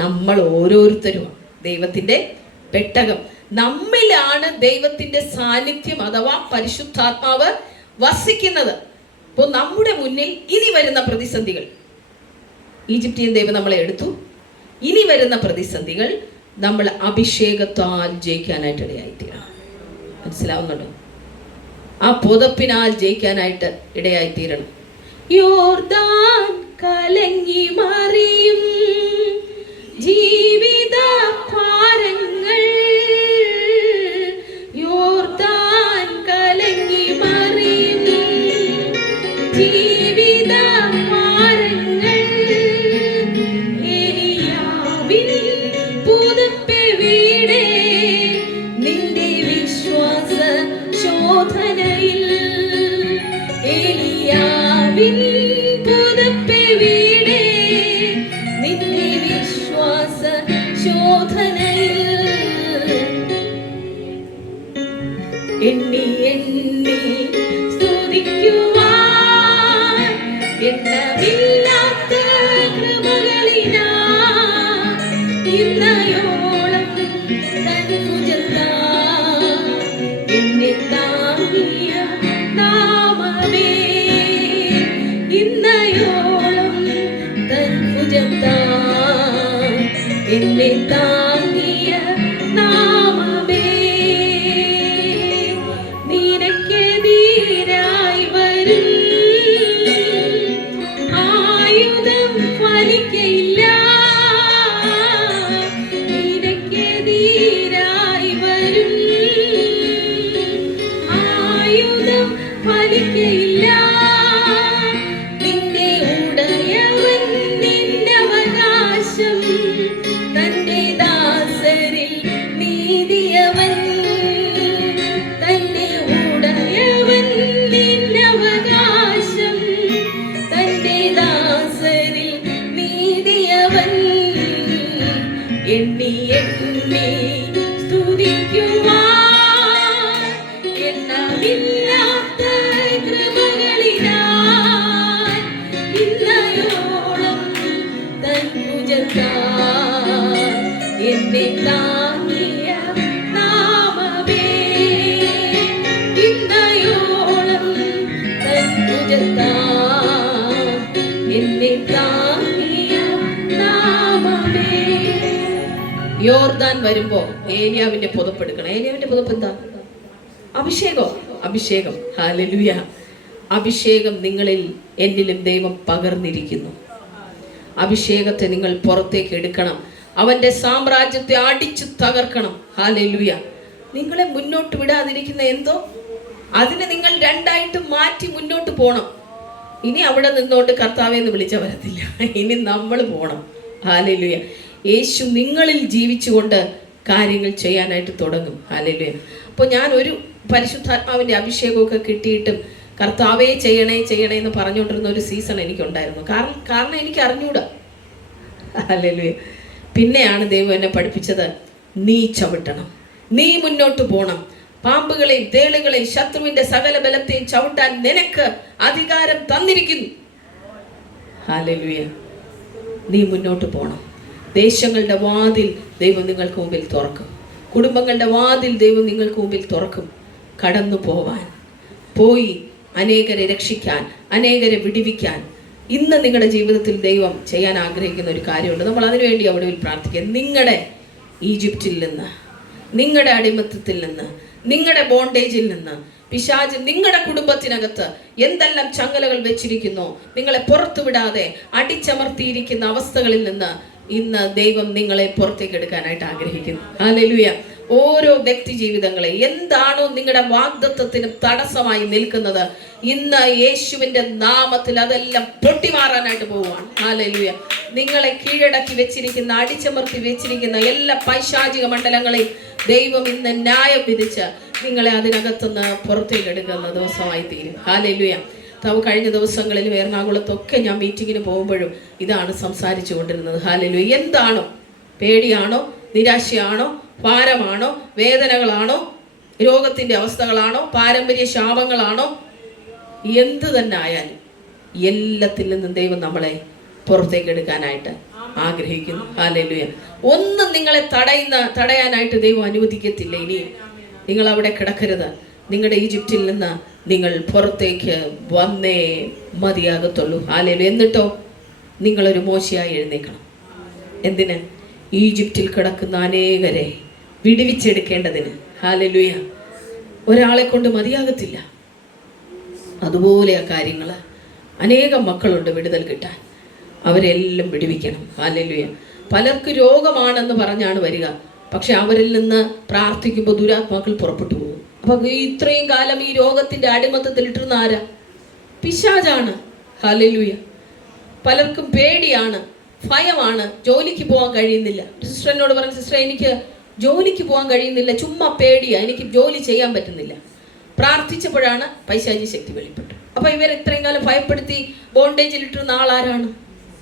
നമ്മൾ ഓരോരുത്തരുമാണ് ദൈവത്തിന്റെ പെട്ടകം. നമ്മിലാണ് ദൈവത്തിന്റെ സാന്നിധ്യം അഥവാ പരിശുദ്ധാത്മാവ് വസിക്കുന്നത്. അപ്പോൾ നമ്മുടെ മുന്നിൽ ഇനി വരുന്ന പ്രതിസന്ധികൾ, ഈജിപ്തിയൻ ദൈവം നമ്മളെ എടുത്തു. ഇനി വരുന്ന പ്രതിസന്ധികൾ നമ്മൾ അഭിഷേകത്താൽ ജയിക്കാനായിട്ട് ഇടയായിത്തീരണം. മനസ്സിലാവുന്നുണ്ടോ? ആ പുതപ്പിനാൽ ജയിക്കാനായിട്ട് ഇടയായിത്തീരണം. യോർദാൻ കലങ്ങി മറിയും ജീവിത ഭാരങ്ങൾ, യോർദാൻ കലങ്ങി മറിയും ജീവിത ഭാരങ്ങൾ, എലിയാവിൻ പുതപ്പെ വീടേ നിന്റെ വിശ്വാസ ശോധനയിൽ, എലിയാവിൻ പുതപ്പെ വീടേ നിന്റെ വിശ്വാസ ശോധനയിൽ, എണ്ണി എണ്ണി സ്തുതിക്കുവാൻ എണ്ണമില്ലാത്ത കൃപകളിനാ ഇന്നയോളം തൻ ഭുജത്താൽ എന്നെ താങ്ങിയ നാമമേ, ഇന്നയോളം തൻ ഭുജത്താൽ എന്നെ താങ്ങിയ നാമമേ, നിനക്കെതിരായി വരും ആയുധം ഫലിക്കയില്ല, നിനക്കെതിരായി വരും ആയുധം ഫലിക്കയില്ല, നിന്റെ ഉടയവൻ നിന്നവകാശം, തന്റെ ദാസരിൽ നീതിയവൻ, തന്റെ ഉടയവൻ നിന്നവകാശം, തന്റെ ദാസരിൽ നീതിയവൻ, എണ്ണി എണ്ണി സ്തുതിക്കുവാൻ എണ്ണമില്ലാത്ത കൃപകളിനാൽ ഇന്നയോളം തൻ ഭുജത്താൽ എന്നെ താങ്ങിയ നാമമേ, ഇന്നയോളം തൻ ഭുജത്താൽ എന്നെ താങ്ങിയ നാമമേ. യോർദാൻ വരുമ്പോ ഏലിയാവിന്റെ പുതപ്പെടുക്കണം. ഏലിയാവിന്റെ പുതപ്പ് എന്താ? അഭിഷേകം. അഭിഷേകം. ഹല്ലേലൂയ. അഭിഷേകം നിങ്ങളിൽ എന്നിലും ദൈവം പകർന്നിരിക്കുന്നു. അഭിഷേകത്തെ നിങ്ങൾ പുറത്തേക്ക് എടുക്കണം. അവന്റെ സാമ്രാജ്യത്തെ അടിച്ചു തകർക്കണം. ഹല്ലേലൂയ. നിങ്ങളെ മുന്നോട്ട് വിടാതിരിക്കുന്ന എന്തോ അതിനെ നിങ്ങൾ രണ്ടായിട്ട് മാറ്റി മുന്നോട്ട് പോകണം. ഇനി അവിടെ നിന്നോട്ട് കർത്താവെന്ന് വിളിച്ച വരത്തില്ല. ഇനി നമ്മൾ പോകണം. ഹല്ലേലൂയ. യേശു നിങ്ങളിൽ ജീവിച്ചുകൊണ്ട് കാര്യങ്ങൾ ചെയ്യാനായിട്ട് തുടങ്ങും. ഹല്ലേലൂയ. അപ്പോൾ ഞാൻ ഒരു പരിശുദ്ധാത്മാവിൻ്റെ അഭിഷേകമൊക്കെ കിട്ടിയിട്ടും കർത്താവേ ചെയ്യണേ ചെയ്യണേ എന്ന് പറഞ്ഞുകൊണ്ടിരുന്ന ഒരു സീസൺ എനിക്കുണ്ടായിരുന്നു. കാരണം എനിക്ക് അറിഞ്ഞൂടാ. ഹല്ലേലൂയ. പിന്നെയാണ് ദൈവം എന്നെ പഠിപ്പിച്ചത്, നീ ചവിട്ടണം, നീ മുന്നോട്ട് പോകണം. പാമ്പുകളെയും തേളുകളെയും ശത്രുവിന്റെ സകല ബലത്തെയും ചവിട്ടാൻ നിനക്ക് അധികാരം തന്നിരിക്കുന്നു. ഹല്ലേലൂയ. നീ മുന്നോട്ട് പോകണം. ദേശങ്ങളുടെ വാതിൽ ദൈവം നിങ്ങൾക്ക് മുമ്പിൽ തുറക്കും. കുടുംബങ്ങളുടെ വാതിൽ ദൈവം നിങ്ങൾക്ക് മുമ്പിൽ തുറക്കും. കടന്നു പോവാൻ, പോയി അനേകരെ രക്ഷിക്കാൻ, അനേകരെ വിടിവിക്കാൻ ഇന്ന് നിങ്ങളുടെ ജീവിതത്തിൽ ദൈവം ചെയ്യാൻ ആഗ്രഹിക്കുന്ന ഒരു കാര്യമുണ്ട്. നമ്മൾ അതിനുവേണ്ടി അവിടെ പ്രാർത്ഥിക്കുക. നിങ്ങളുടെ ഈജിപ്തിൽ നിന്ന്, നിങ്ങളുടെ അടിമത്തത്തിൽ നിന്ന്, നിങ്ങളുടെ ബോണ്ടേജിൽ നിന്ന് പിശാച് നിങ്ങളുടെ കുടുംബത്തിനകത്ത് എന്തെല്ലാം ചങ്ങലകൾ വെച്ചിരിക്കുന്നോ, നിങ്ങളെ പുറത്തുവിടാതെ അടിച്ചമർത്തിയിരിക്കുന്ന അവസ്ഥകളിൽ നിന്ന് ഇന്ന് ദൈവം നിങ്ങളെ പുറത്തേക്ക് എടുക്കാനായിട്ട് ആഗ്രഹിക്കുന്നു. ഹല്ലേലൂയ. ഓരോ വ്യക്തി ജീവിതങ്ങളെ എന്താണോ നിങ്ങളുടെ വാഗ്ദത്തത്തിന് തടസ്സമായി നിൽക്കുന്നത്, ഇന്ന് യേശുവിന്റെ നാമത്തിൽ അതെല്ലാം പൊട്ടിമാറാനായിട്ട് പോവുകയാണ്. ഹല്ലേലൂയ. നിങ്ങളെ കീഴടക്കി വെച്ചിരിക്കുന്ന, അടിച്ചമർത്തി വെച്ചിരിക്കുന്ന എല്ലാ പൈശാചിക മണ്ഡലങ്ങളെയും ദൈവം ഇന്ന് ന്യായം വിധിച്ച് നിങ്ങളെ അതിനകത്തുനിന്ന് പുറത്തേക്ക് എടുക്കുന്ന ദിവസമായി തീരും. ഹല്ലേലൂയ. കഴിഞ്ഞ ദിവസങ്ങളിലും എറണാകുളത്തൊക്കെ ഞാൻ മീറ്റിങ്ങിന് പോകുമ്പോഴും ഇതാണ് സംസാരിച്ചു കൊണ്ടിരുന്നത്. ഹല്ലേലൂയ. എന്താണോ, പേടിയാണോ, നിരാശയാണോ, ഭാരമാണോ, വേദനകളാണോ, രോഗത്തിന്റെ അവസ്ഥകളാണോ, പാരമ്പര്യ ശാപങ്ങളാണോ, എന്ത് തന്നെ ആയാലും എല്ലാത്തിൽ നിന്നും ദൈവം നമ്മളെ പുറത്തേക്ക് എടുക്കാനായിട്ട് ആഗ്രഹിക്കുന്നു. ഹല്ലേലൂയ. ഒന്നും നിങ്ങളെ തടയാനായിട്ട് ദൈവം അനുവദിക്കത്തില്ല. ഇനി നിങ്ങൾ അവിടെ കിടക്കരുത്. നിങ്ങളുടെ ഈജിപ്തിൽ നിന്ന് നിങ്ങൾ പുറത്തേക്ക് വന്നേ മതിയാകത്തുള്ളൂ. ഹല്ലേലൂയ. എന്നിട്ടോ നിങ്ങളൊരു മോശയായി എഴുന്നേൽക്കണം. എന്തിന്? ഈജിപ്തിൽ കിടക്കുന്ന അനേകരെ വിടുവിച്ചെടുക്കേണ്ടതിന്. ഹല്ലേലൂയ. ഒരാളെ കൊണ്ട് മതിയാകത്തില്ല. അതുപോലെ ആ കാര്യങ്ങൾ അനേകം മക്കളുണ്ട് വിടുതൽ കിട്ടാൻ. അവരെല്ലാം വിടുവിക്കണം. ഹല്ലേലൂയ. പലർക്ക് രോഗമാണെന്ന് പറഞ്ഞാണ് വരിക, പക്ഷെ അവരിൽ നിന്ന് പ്രാർത്ഥിക്കുമ്പോൾ ദുരാത്മാക്കൾ പുറപ്പെട്ടു പോകും. അപ്പൊ ഇത്രയും കാലം ഈ രോഗത്തിന്റെ അടിമത്തത്തിൽ ഇട്ടിരുന്ന ആരാ? പിശാചാണ്. ഹല്ലേലൂയ. പലർക്കും പേടിയാണ്, ഭയമാണ്, ജോലിക്ക് പോകാൻ കഴിയുന്നില്ല. സിസ്റ്റർ എന്നോട് പറഞ്ഞു, സിസ്റ്റർ എനിക്ക് ജോലിക്ക് പോകാൻ കഴിയുന്നില്ല, ചുമ്മാ പേടിയാ, എനിക്ക് ജോലി ചെയ്യാൻ പറ്റുന്നില്ല. പ്രാർത്ഥിച്ചപ്പോഴാണ് പൈശാചി ശക്തി വെളിപ്പെട്ടു. അപ്പൊ ഇവർ ഇത്രയും കാലം ഭയപ്പെടുത്തി ബോണ്ടേജിൽ ഇട്ടിരുന്ന ആളാരാണ്?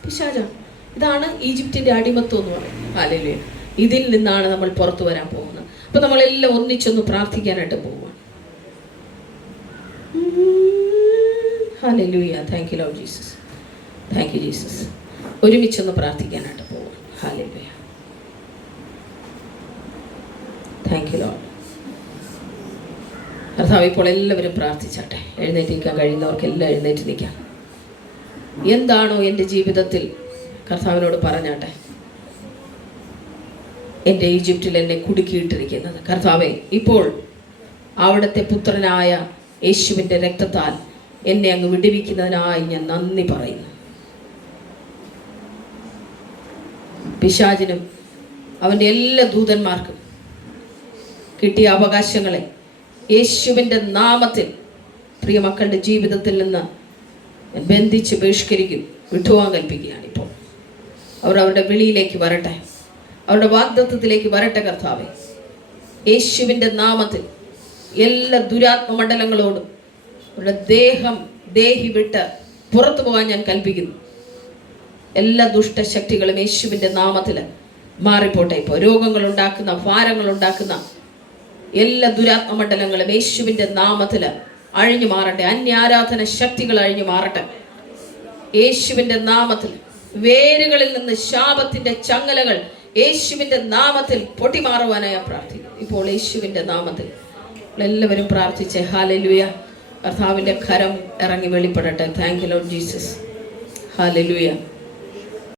പിശാചാണ്. ഇതാണ് ഈജിപ്തിന്റെ അടിമത്വം എന്ന് പറയുന്നത്. ഹല്ലേലൂയ. ഇതിൽ നിന്നാണ് നമ്മൾ പുറത്തു വരാൻ പോകുന്നത്. അപ്പൊ നമ്മളെല്ലാം ഒന്നിച്ചൊന്ന് പ്രാർത്ഥിക്കാനായിട്ട് പോവാണ്. Hallelujah. Thank you Lord Jesus. Thank you Jesus. ഒരുമിച്ചൊന്ന് പ്രാർത്ഥിക്കാനായിട്ട് പോവാണ്. ഹല്ലേലൂയ. Thank you Lord. കർത്താവ് ഇപ്പോൾ എല്ലാവരും പ്രാർത്ഥിച്ചാട്ടെ. എഴുന്നേറ്റ് നിൽക്കാൻ കഴിയുന്നവർക്ക് എല്ലാം എഴുന്നേറ്റ് നിൽക്കാം. എന്താണോ എൻ്റെ ജീവിതത്തിൽ കർത്താവിനോട് പറഞ്ഞാട്ടെ, എൻ്റെ ഈജിപ്തിൽ എന്നെ കുടുക്കിയിട്ടിരിക്കുന്നത്, കർത്താവേ ഇപ്പോൾ അവിടുത്തെ പുത്രനായ യേശുവിൻ്റെ രക്തത്താൽ എന്നെ അങ്ങ് വിടുവിക്കുന്നതിനായി ഞാൻ നന്ദി പറയുന്നു. പിശാചിനും അവൻ്റെ എല്ലാ ദൂതന്മാർക്കും കിട്ടിയ അവകാശങ്ങളെ യേശുവിൻ്റെ നാമത്തിൽ പ്രിയ മക്കളുടെ ജീവിതത്തിൽ നിന്ന് ബന്ധിച്ച് ബഹിഷ്കരിക്കും, വിട്ടുപോകാൻ കൽപ്പിക്കുകയാണ്. ഇപ്പോൾ അവരുടെ വിളിയിലേക്ക് വരട്ടെ, അവരുടെ വാഗ്ദത്തത്തിലേക്ക് വരട്ടെ. കർത്താവേ, യേശുവിൻ്റെ നാമത്തിൽ എല്ലാ ദുരാത്മമണ്ഡലങ്ങളോടും അവരുടെ ദേഹി വിട്ട് പുറത്തു പോകാൻ ഞാൻ കൽപ്പിക്കുന്നു. എല്ലാ ദുഷ്ടശക്തികളും യേശുവിൻ്റെ നാമത്തിൽ മാറിപ്പോട്ടെ. ഇപ്പോൾ രോഗങ്ങളുണ്ടാക്കുന്ന, ഭാരങ്ങളുണ്ടാക്കുന്ന എല്ലാ ദുരാത്മമണ്ഡലങ്ങളും യേശുവിൻ്റെ നാമത്തിൽ അഴിഞ്ഞു മാറട്ടെ. അന്യാരാധന ശക്തികൾ അഴിഞ്ഞു മാറട്ടെ യേശുവിൻ്റെ നാമത്തിൽ. വേരുകളിൽ നിന്ന് ശാപത്തിൻ്റെ ചങ്ങലകൾ യേശുവിൻ്റെ നാമത്തിൽ പൊട്ടിമാറുവാനായി പ്രാർത്ഥിക്കുന്നു. ഇപ്പോൾ യേശുവിൻ്റെ നാമത്തിൽ എല്ലാവരും പ്രാർത്ഥിച്ച് ഹല്ലേലൂയ. കർത്താവിൻ്റെ കരം ഇറങ്ങി വെളിപ്പെടട്ടെ. Thank you Lord Jesus. Hallelujah.